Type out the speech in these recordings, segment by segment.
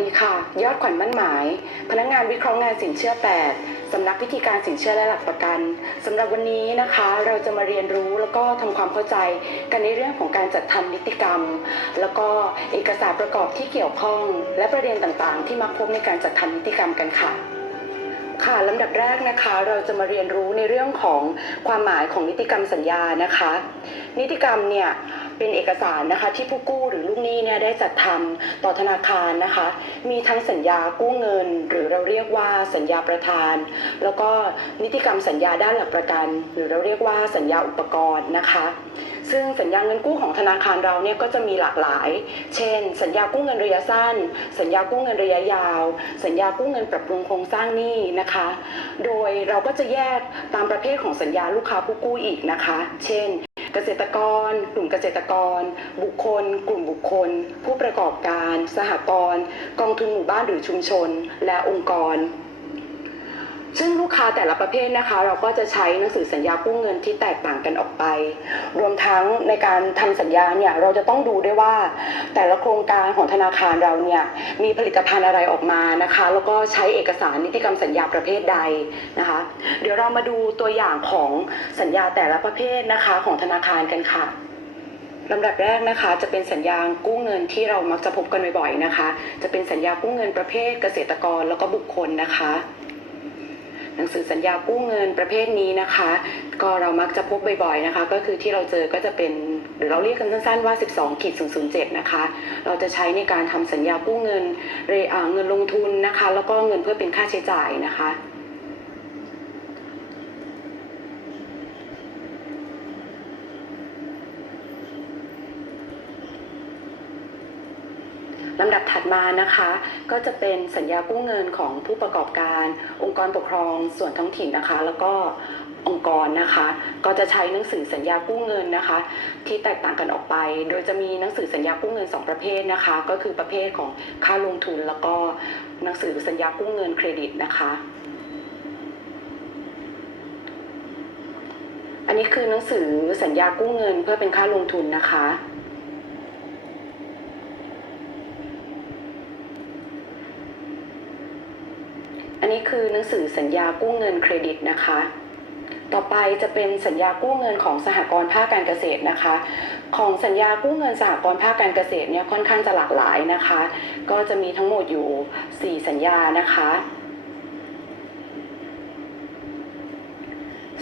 ดีค่ะ ยอดขวัญมั่นหมาย พนักงานวิเคราะห์งานสินเชื่อ 8 สำนักวิธีการสินเชื่อและหลักประกันสำหรับวันนี้นะคะ เราจะมาเรียนรู้แล้วก็ทำความเข้าใจกันในเรื่องของการจัดทำนิติกรรม แล้วก็เอกสารประกอบที่เกี่ยวข้อง และประเด็นต่างๆ ที่มักพบในการจัดทำนิติกรรมกันค่ะ ค่ะลำดับแรกนะคะเราจะมาเรียนรู้ในเรื่องของความหมายของนิติกรรมสัญญานะคะ นิติกรรมเนี่ยเป็นเอกสารนะคะที่ผู้กู้หรือลูกหนี้เนี่ยได้จัดทำต่อธนาคารนะคะ มีทั้งสัญญากู้เงิน หรือเราเรียกว่าสัญญาประทาน แล้วก็นิติกรรมสัญญาด้านหลักประกัน หรือเราเรียกว่าสัญญาอุปกรณ์นะคะ ซึ่งสัญญาเงินกู้ของธนาคารเราเนี่ยก็จะมีหลากหลาย เช่น สัญญากู้เงินระยะสั้น สัญญากู้เงินระยะยาว สัญญากู้เงินปรับปรุงโครงสร้างหนี้นะคะ โดยเราก็จะแยกตามประเภทของสัญญาลูกค้าผู้กู้อีกนะคะ เช่นเกษตรกร กลุ่มเกษตรกร บุคคล กลุ่มบุคคล ผู้ประกอบการ สหกรณ์ กองทุนหมู่บ้านหรือชุมชน และองค์กร ซึ่งลูกค้าแต่ละประเภทนะคะ เราก็จะใช้หนังสือสัญญากู้เงินที่แตกต่างกันออกไป รวมทั้งในการทำสัญญาเนี่ยเราจะต้องดูด้วยว่า แต่ละโครงการของธนาคารเราเนี่ยมีผลิตภัณฑ์อะไรออกมานะคะ แล้วก็ใช้เอกสารนิติกรรมสัญญาประเภทใดนะคะ เดี๋ยวเรามาดูตัวอย่างของสัญญาแต่ละประเภทนะคะของธนาคารกันค่ะลำดับแรกนะคะจะเป็นสัญญากู้เงินที่เรามักจะพบกันบ่อยๆนะคะ จะเป็นสัญญากู้เงินประเภทเกษตรกรแล้วก็บุคคลนะคะ หนังสือสัญญากู้เงินประเภทนี้นะคะ ก็เรามักจะพบบ่อยๆนะคะ ก็คือที่เราเจอก็จะเป็นหรือเราเรียกกันสั้นๆว่า 12ขีด007 นะคะ เราจะใช้ในการทำสัญญากู้เงินเรอเงินลงทุนนะคะ แล้วก็เงินเพื่อเป็นค่าใช้จ่ายนะคะ ลำดับถัด มานะคะ ก็จะเป็นสัญญากู้เงินของผู้ประกอบการ องค์กรปกครองส่วนท้องถิ่นนะคะ แล้วก็องค์กรนะคะ ก็จะใช้หนังสือสัญญากู้เงินนะคะ ที่แตกต่างกันออกไป โดยจะมีหนังสือสัญญากู้เงิน 2 ประเภทนะคะ ก็คือประเภทของค่าลงทุน แล้วก็หนังสือสัญญากู้เงินเครดิตนะคะอันนี้คือหนังสือสัญญากู้เงินเพื่อเป็นค่าลงทุนนะคะ อันนี้คือหนังสือสัญญากู้เงินเครดิตนะคะ ต่อไปจะเป็นสัญญากู้เงินของสหกรณ์ภาคการเกษตรนะคะ ของสัญญากู้เงินสหกรณ์ภาคการเกษตรเนี่ยค่อนข้างจะหลากหลายนะคะ ก็จะมีทั้งหมดอยู่ 4 สัญญานะคะ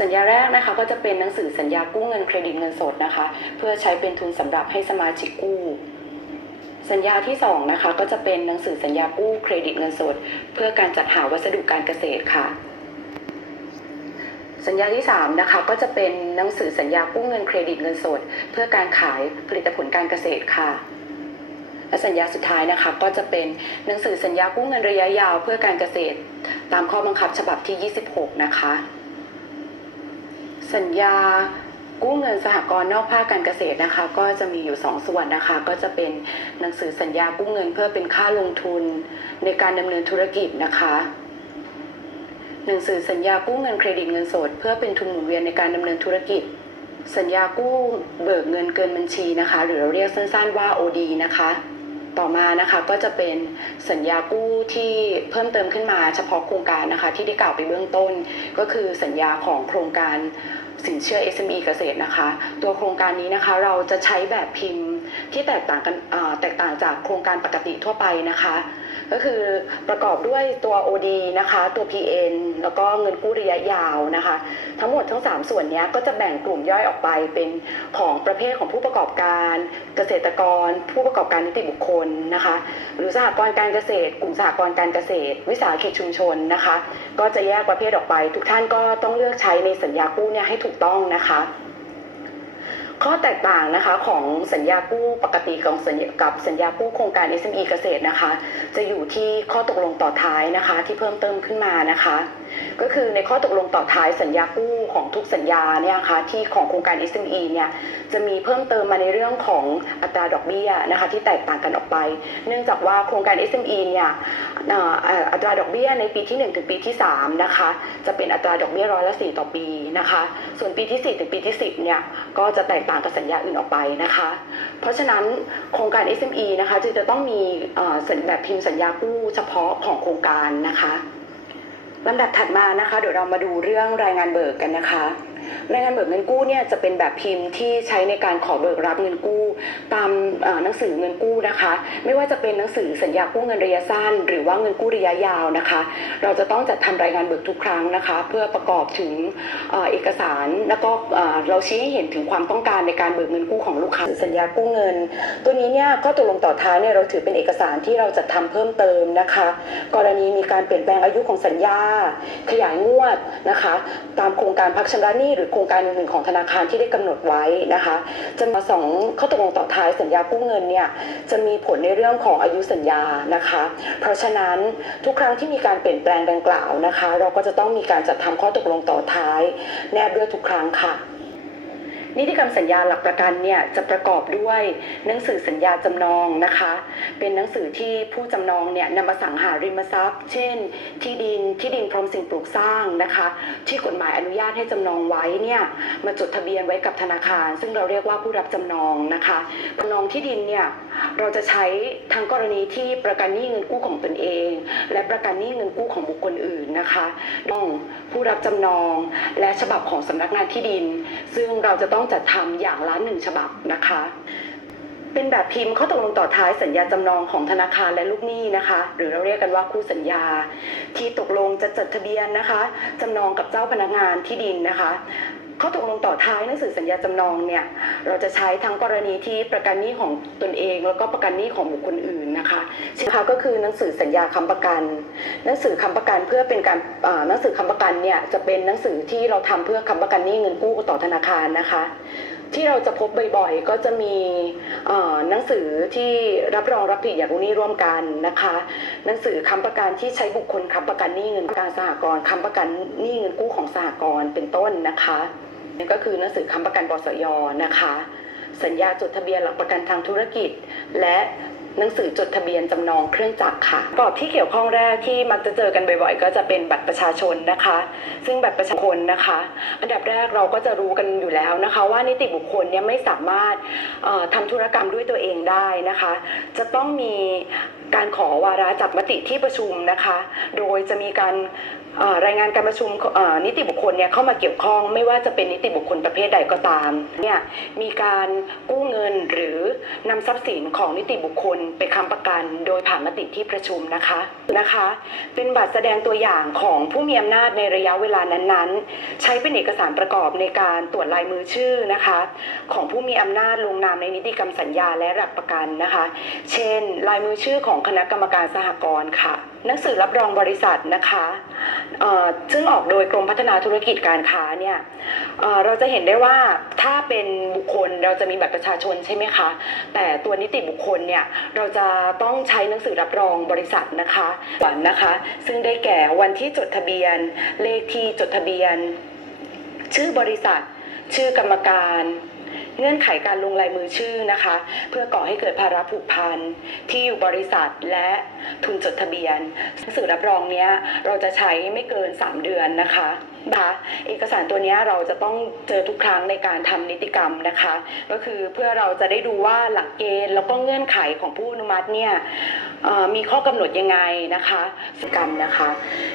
สัญญาแรกนะคะก็จะเป็นหนังสือสัญญากู้เงินเครดิตเงินสดนะคะ เพื่อใช้เป็นทุนสำหรับให้สมาชิกกู้ สัญญาที่2นะคะก็จะเป็นหนังสือสัญญากู้เครดิตเงินสด เพื่อการจัดหาวัสดุการเกษตรค่ะ สัญญาที่3นะคะก็จะเป็นหนังสือสัญญากู้เงินเครดิตเงินสด เพื่อการขายผลิตผลการเกษตรค่ะ และสัญญาสุดท้ายนะคะก็จะเป็นหนังสือสัญญากู้เงินระยะยาวเพื่อการเกษตร ตามข้อบังคับฉบับที่ 26 นะคะ สัญญา กู้เงินสหกรณ์นอกภาคการเกษตรนะคะ ก็จะมีอยู่ 2 ส่วนนะคะ ก็จะเป็นหนังสือสัญญากู้เงินเพื่อเป็นค่าลงทุนในการดำเนินธุรกิจนะคะหนังสือสัญญากู้เงินเครดิตเงินสด เพื่อเป็นทุนหมุนเวียนในการดำเนินธุรกิจ สัญญากู้เบิกเงินเกินบัญชีนะคะ หรือเราเรียกสั้นๆว่า OD นะคะ ต่อมานะคะก็จะเป็นสัญญากู้ที่เพิ่มเติมขึ้นมาเฉพาะโครงการนะคะ ที่ได้กล่าวไปเบื้องต้น ก็คือสัญญาของโครงการ สินเชื่อ SME เกษตรนะคะ ตัวโครงการนี้นะคะเราจะใช้แบบพิมพ์ที่แตกต่างกันแตกต่างจากโครงการปกติทั่วไปนะคะ ก็คือประกอบด้วยตัว OD นะคะ ตัว PN แล้วก็เงินกู้ระยะยาวนะคะ ทั้งหมดทั้ง 3 ส่วนนี้ก็จะแบ่งกลุ่มย่อยออกไปเป็นของประเภทของผู้ประกอบการ เกษตรกร ผู้ประกอบการนิติบุคคลนะคะ หรือสหกรณ์การเกษตร กลุ่มสหกรณ์การเกษตร วิสาหกิจชุมชนนะคะ ก็จะแยกประเภทออกไป ทุกท่านก็ต้องเลือกใช้ในสัญญากู้เนี่ยให้ถูกต้องนะคะ ข้อแตกต่างนะคะของสัญญากู้ปกติของสัญญากับสัญญากู้โครงการ SME เกษตรนะคะ จะอยู่ที่ข้อตกลงต่อท้ายนะคะ ที่เพิ่มเติมขึ้นมานะคะ ก็คือในข้อตกลงต่อท้ายสัญญากู้ของทุกสัญญาเนี่ยนะคะที่ของโครงการ SME เนี่ยจะมีเพิ่มเติมมาในเรื่องของอัตราดอกเบี้ยนะคะที่แตกต่างกันออกไป เนื่องจากว่าโครงการ SME เนี่ยอัตราดอกเบี้ยในปีที่ 1 ถึงปีที่3นะคะจะเป็นอัตราดอกเบี้ยร้อยละ4ต่อปีนะคะส่วนปีที่ 4 ถึงปีที่ 10เนี่ยก็จะแตกต่างกับสัญญาอื่นออกไปนะคะ เพราะฉะนั้นโครงการ SME นะคะจึงจะต้องมีสัญแบบพิมพ์สัญญากู้เฉพาะของโครงการนะคะ ลำดับถัดมานะคะเดี๋ยวเรามาดูเรื่องรายงานเบิกกันนะคะ รายงานเบิกเงินกู้เนี่ยจะเป็นแบบพิมพ์ที่ใช้ในการขอเบิกรับเงินกู้ ตามหนังสือเงินกู้นะคะ ไม่ว่าจะเป็นหนังสือสัญญากู้เงินระยะสั้น หรือว่าเงินกู้ระยะยาวนะคะ เราจะต้องจัดทำรายงานเบิกทุกครั้งนะคะ เพื่อประกอบถึงเอ่อเอกสารแล้วก็เราชี้ให้เห็นถึงความต้องการในการเบิกเงินกู้ของลูกค้าสัญญากู้เงิน ตัวนี้เนี่ยก็ตกลงต่อท้ายเนี่ยเราถือเป็นเอกสารที่เราจัดทำเพิ่มเติมนะคะ กรณีมีการเปลี่ยนแปลงอายุของสัญญา ขยายงวดนะคะ ตามโครงการพักชำระหนี้หรือโครงการอื่นๆของธนาคารที่ได้กำหนดไว้นะคะจะมาสองข้อตกลงต่อท้ายสัญญากู้เงินเนี่ยจะมีผลในเรื่องของอายุสัญญานะคะ เพราะฉะนั้นทุกครั้งที่มีการเปลี่ยนแปลงดังกล่าวนะคะ เราก็จะต้องมีการจัดทำข้อตกลงต่อท้าย แนบด้วยทุกครั้งค่ะ นิติกรรมสัญญาหลักประกันเนี่ยจะประกอบด้วยหนังสือสัญญาจำนองนะคะ เป็นหนังสือที่ผู้จำนองเนี่ยนำมาสังหาริมทรัพย์ เช่น ที่ดินที่ดินพร้อมสิ่งปลูกสร้างนะคะ ที่กฎหมายอนุญาตให้จำนองไว้เนี่ยมาจดทะเบียนไว้กับธนาคาร ซึ่งเราเรียกว่าผู้รับจำนองนะคะจำนองที่ดินเนี่ยเราจะใช้ทั้งกรณีที่ประกันหนี้เงินกู้ของตนเอง และประกันหนี้เงินกู้ของบุคคลอื่นนะคะต้องผู้รับจำนองและฉบับของสำนักงานที่ดิน ซึ่งเราจะต้องจัดทำอย่างละหนึ่งฉบับนะคะ เป็นแบบพิมพ์ข้อตกลงต่อท้ายสัญญาจำนองของธนาคารและลูกหนี้นะคะ หรือเราเรียกกันว่าคู่สัญญา ที่ตกลงจะจดทะเบียนนะคะจำนองกับเจ้าพนักงานที่ดินนะคะ ข้อตกลงต่อท้ายหนังสือสัญญาจำนองเนี่ยเราจะใช้ทั้งกรณีที่ประกันหนี้ของตนเอง แล้วก็ประกันหนี้ของบุคคลอื่นนะคะชื่อเขาก็คือหนังสือสัญญาค้ำประกัน หนังสือค้ำประกันเพื่อเป็นการหนังสือค้ำประกันเนี่ยจะเป็นหนังสือที่เราทำเพื่อค้ำประกันหนี้เงินกู้ต่อธนาคารนะคะที่เราจะพบบ่อยๆ ก็จะมีหนังสือที่รับรองรับผิดอย่างรู้นี้ร่วมกันนะคะ หนังสือค้ำประกันที่ใช้บุคคลค้ำประกันหนี้เงินการสหกรณ์ค้ำประกันหนี้เงินกู้ของสหกรณ์เป็นต้นนะคะ ก็คือหนังสือค้ำประกันบสยนะคะ สัญญาจดทะเบียนหลักประกันทางธุรกิจ และหนังสือจดทะเบียนจำนองเครื่องจักรค่ะปรอบที่เกี่ยวข้องแรกที่มักจะเจอกันบ่อยๆ ก็จะเป็นบัตรประชาชนนะคะ ซึ่งบัตรประชาชนนะคะ อันดับแรกเราก็จะรู้กันอยู่แล้วนะคะ ว่านิติบุคคลเนี่ยไม่สามารถเอ่อทำธุรกรรมด้วยตัวเองได้นะคะ จะต้องมีการขอวาระจากมติที่ประชุมนะคะ โดยจะมีการ รายงานการประชุมนิติบุคคลเนี่ยเข้ามาเกี่ยวข้องไม่ว่าจะเป็นนิติบุคคลประเภทใดก็ตามเนี่ยมีการกู้เงินหรือนำทรัพย์สินของนิติบุคคลไปค้ำประกันโดยผ่านมติที่ประชุมนะคะนะคะ เป็นบัตรแสดงตัวอย่างของผู้มีอำนาจในระยะเวลานั้นๆ ใช้เป็นเอกสารประกอบในการตรวจลายมือชื่อนะคะ ของผู้มีอำนาจลงนามในนิติกรรมสัญญาและหลักประกันนะคะ เช่น ลายมือชื่อของคณะกรรมการสหกรณ์ค่ะ หนังสือรับรองบริษัทนะคะซึ่งออกโดยกรมพัฒนาธุรกิจการค้าเนี่ยเเราจะเห็นได้ว่าถ้าเป็นบุคคลเราจะมีบัตรประชาชนใช่ไหมคะ แต่ตัวนิติบุคคลเนี่ยเราจะต้องใช้หนังสือรับรองบริษัทนะคะวันนะคะ ซึ่งได้แก่วันที่จดทะเบียน เลขที่จดทะเบียน ชื่อบริษัท ชื่อกรรมการ เงื่อนไขการลงลายมือชื่อนะคะ เพื่อก่อให้เกิดภาระผูกพันที่อยู่บริษัทและทุนจดทะเบียนหนังสือรับรองเนี้ยเราจะใช้ไม่เกิน 3 เดือนนะคะ นะคะเอกสารตัวนี้เราจะต้องเจอทุกครั้งในการทำนิติกรรมนะคะ ก็คือเพื่อเราจะได้ดูว่าหลักเกณฑ์แล้วก็เงื่อนไขของผู้อนุมัติเนี่ยมีข้อกำหนดยังไงนะคะนิติกรรมนะคะ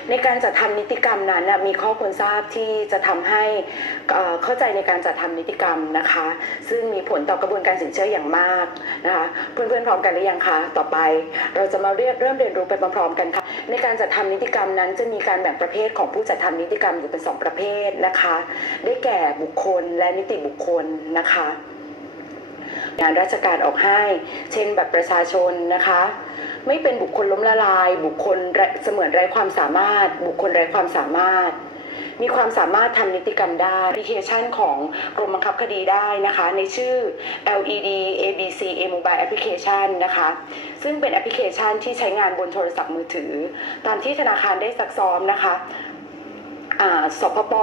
ในการจัดทำนิติกรรมนั้นมีข้อควรทราบที่จะทำให้เข้าใจในการจัดทำนิติกรรมนะคะ ซึ่งมีผลต่อกระบวนการสินเชื่ออย่างมากนะคะเพื่อนๆพร้อมกันหรือยังคะต่อไป เราจะมาเรียนเริ่มเรียนรู้ไปพร้อมๆกันค่ะในการจัดทำนิติกรรมนั้น จะมีการแบ่งประเภทของผู้จัดทำนิติกรรมอยู่เป็นสองประเภทนะคะ ได้แก่บุคคลและนิติบุคคลนะคะงานราชการออกให้ เช่นแบบประชาชนนะคะ ไม่เป็นบุคคลล้มละลาย บุคคลเสมือนไร้ความสามารถ บุคคลไร้ความสามารถ มีความสามารถทำนิติกรรมได้แอปพลิเคชันของกรมบังคับคดีได้นะคะ ในชื่อ LED ABC A Mobile Application นะคะ ซึ่งเป็นแอปพลิเคชันที่ใช้งานบนโทรศัพท์มือถือ ตามที่ธนาคารได้ซักซ้อมนะคะ สพป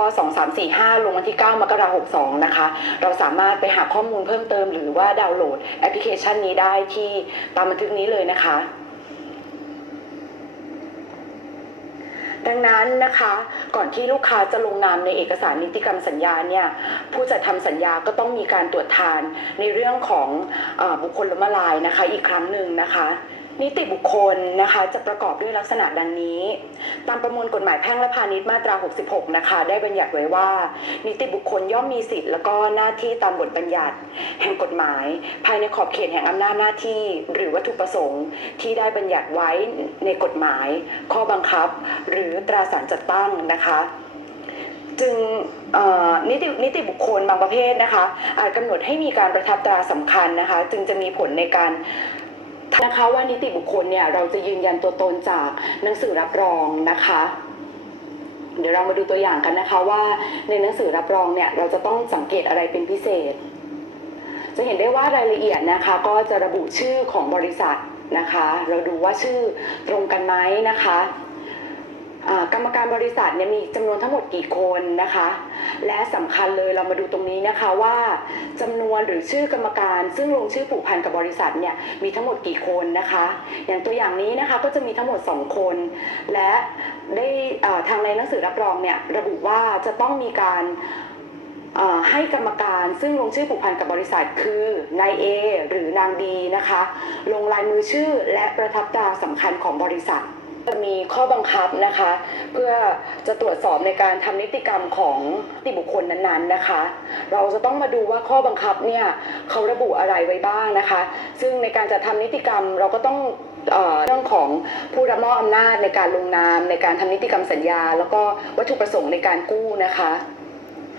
2345 ลงวันที่ 9 มกราคม 62 นะคะ เราสามารถไปหาข้อมูลเพิ่มเติมหรือว่าดาวน์โหลดแอปพลิเคชันนี้ได้ที่ตามบันทึกนี้เลยนะคะ ดังนั้นนะคะ ก่อนที่ลูกค้าจะลงนามในเอกสารนิติกรรมสัญญาเนี่ย ผู้จัดทำสัญญาก็ต้องมีการตรวจทานในเรื่องของออบุคคลล้มละลายนะคะ อีกครั้งหนึ่งนะคะ นิติบุคคลนะคะจะประกอบด้วยลักษณะดังนี้ ตามประมวลกฎหมายแพ่งและพาณิชย์มาตรา 66 นะคะ ได้บัญญัติไว้ว่า นิติบุคคลย่อมมีสิทธิ์แล้วก็หน้าที่ตามบทบัญญัติ แห่งกฎหมาย ภายในขอบเขตแห่งอำนาจหน้าที่ หรือวัตถุประสงค์ ที่ได้บัญญัติไว้ในกฎหมาย ข้อบังคับ หรือตราสารจัดตั้งนะคะจึงนิตินิติบุคคลบางประเภทนะคะอาจกำหนดให้มีการประทับตราสำคัญนะคะ จึงจะมีผลในการ นะคะว่านิติบุคคลเนี่ยเราจะยืนยันตัวตนจากหนังสือรับรองนะคะ เดี๋ยวเรามาดูตัวอย่างกันนะคะว่าในหนังสือรับรองเนี่ยเราจะต้องสังเกตอะไรเป็นพิเศษ จะเห็นได้ว่ารายละเอียดนะคะก็จะระบุชื่อของบริษัทนะคะ เราดูว่าชื่อตรงกันไหมนะคะ กรรมการบริษัทเนี่ยมีจำนวนทั้งหมดกี่คนนะคะ และสำคัญเลยเรามาดูตรงนี้นะคะว่าจำนวนหรือชื่อกรรมการ ซึ่งลงชื่อผูกพันกับบริษัทเนี่ยมีทั้งหมดกี่คนนะคะ อย่างตัวอย่างนี้นะคะก็จะมีทั้งหมด 2 คน และได้ทางในหนังสือรับรองเนี่ยระบุว่าจะต้องมีการให้กรรมการซึ่งลงชื่อผูกพันกับบริษัทคือนายเอหรือนางดีนะคะ ลงลายมือชื่อและประทับตราสำคัญของบริษัท จะมีข้อบังคับนะคะ เพื่อจะตรวจสอบในการทำนิติกรรมของติบุคคลนั้นๆนะคะ เราจะต้องมาดูว่าข้อบังคับเนี่ยเขาระบุอะไรไว้บ้างนะคะ ซึ่งในการจัดทำนิติกรรมเราก็ต้องเออเรื่องของผู้รับมอบอำนาจในการลงนาม ในการทำนิติกรรมสัญญา แล้วก็วัตถุประสงค์ในการกู้นะคะ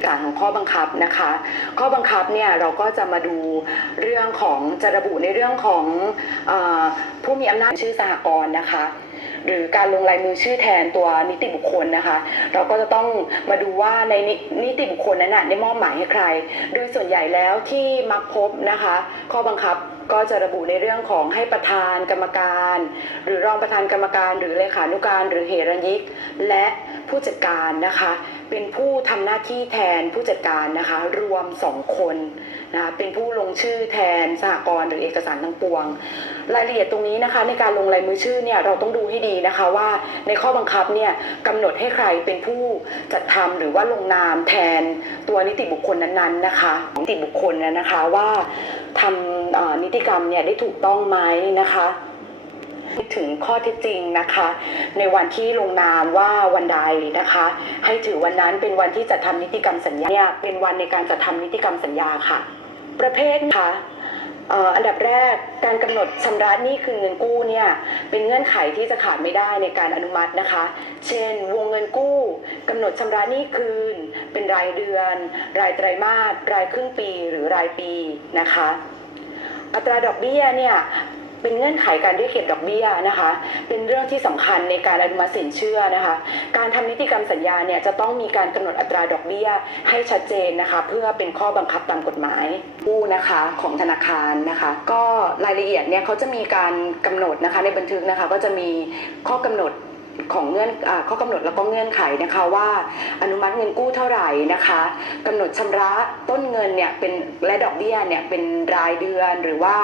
การของข้อบังคับนะคะ ข้อบังคับเนี่ยเราก็จะมาดูเรื่องของจะระบุในเรื่องของอผู้มีอำนาจชื่อสหกรณ์นะคะ หรือการลงลายมือชื่อแทนตัวนิติบุคคลนะคะ เราก็จะต้องมาดูว่าในนิติบุคคลนั้นได้มอบหมายให้ใคร โดยส่วนใหญ่แล้วที่มักพบนะคะ ข้อบังคับ ก็จะระบุในเรื่องของให้ประธานกรรมการ หรือรองประธานกรรมการหรือเลขานุการหรือเหรัญยิก และผู้จัดการนะคะ เป็นผู้ทำหน้าที่แทนผู้จัดการนะคะ รวมสองคนนะะเป็นผู้ลงชื่อแทนสหกรณ์หรือเอกสารทั้งปวง รายละเอียดตรงนี้นะคะ ในการลงลายมือชื่อเนี่ยเราต้องดูให้ดีนะคะว่าในข้อบังคับเนี่ยกำหนดให้ใครเป็นผู้จัดทำหรือว่าลงนามแทนตัวนิติบุคคลนั้นๆนะคะนิติบุคคลนะนะคะว่าทำเอ่อ นิติกรรมเนี่ยได้ถูกต้องไหมนะคะถึงข้อเท็จจริงนะคะ ในวันที่ลงนามว่าวันใดนะคะ ให้ถือวันนั้นเป็นวันที่จัดทำนิติกรรมสัญญาเนี่ยเป็นวันในการจัดทำนิติกรรมสัญญาค่ะ ประเภทนะคะเอ่ออันดับแรกการกำหนดชำระหนี้คืนเงินกู้เนี่ยเป็นเงื่อนไขที่จะขาดไม่ได้ในการอนุมัตินะคะ เช่น วงเงินกู้กำหนดชำระหนี้คืน เป็นรายเดือน รายไตรมาสรายครึ่งปีหรือรายปีนะคะ อัตราดอกเบี้ยเนี่ยเป็นเงื่อนไขการเรียกเก็บดอกเบี้ยนะคะ เป็นเรื่องที่สำคัญในการอนุมัติสินเชื่อนะคะ การทำนิติกรรมสัญญาเนี่ยจะต้องมีการกำหนดอัตราดอกเบี้ยให้ชัดเจนนะคะ เพื่อเป็นข้อบังคับตามกฎหมายกู้นะคะของธนาคารนะคะ ก็รายละเอียดเนี่ยเขาจะมีการกำหนดนะคะในบันทึกนะคะก็จะมีข้อกำหนด ของเงื่อนอข้อกำหนดแล้วก็เงื่อนไขนะคะว่าอนุมัติเงินกู้เท่าไหร่นะคะกำหนดชำระต้นเงินเนี่ยเป็นและดอกเบี้ยเนี่ยเป็นรายเดือนหรือว่า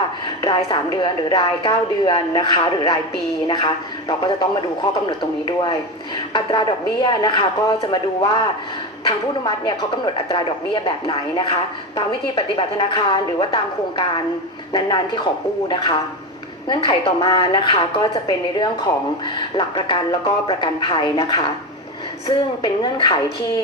ราย 3 เดือนหรือราย 9 เดือนนะคะ หรือรายปีนะคะ เราก็จะต้องมาดูข้อกำหนดตรงนี้ด้วย อัตราดอกเบี้ยนะคะก็จะมาดูว่าทางผู้อนุมัติเนี่ยเขากำหนดอัตราดอกเบี้ยแบบไหนนะคะ ตามวิธีปฏิบัติธนาคารหรือว่าตามโครงการนั้นๆที่ขอกู้นะคะ เงื่อนไขต่อมานะคะก็จะเป็นในเรื่องของหลักประกันแล้วก็ประกันภัยนะคะ ซึ่งเป็นเงื่อนไขที่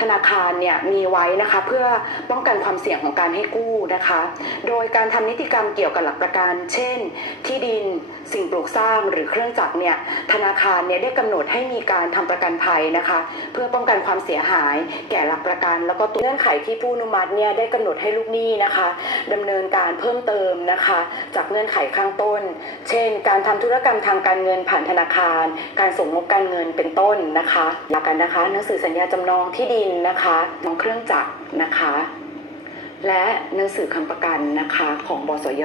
ธนาคารเนี่ยมีไว้นะคะเพื่อป้องกันความเสี่ยงของการให้กู้นะคะ โดยการทำนิติกรรมเกี่ยวกับหลักประกัน เช่น ที่ดินสิ่งปลูกสร้างหรือเครื่องจักรเนี่ยธนาคารเนี่ยได้กำหนดให้มีการทำประกันภัยนะคะ เพื่อป้องกันความเสียหายแก่หลักประกัน แล้วก็ตัวเงื่อนไขที่ผู้อนุมัติเนี่ยได้กำหนดให้ลูกหนี้นะคะดำเนินการเพิ่มเติมนะคะ จากเงื่อนไขข้างต้น เช่น การทำธุรกรรมทางการเงินผ่านธนาคาร การส่งงบการเงินเป็นต้นนะคะกกันนะคะหนังสือสัญญาจำนองที่ดินนะคะของเครื่องจักรนะคะ และหนังสือคำประกันนะคะของบสย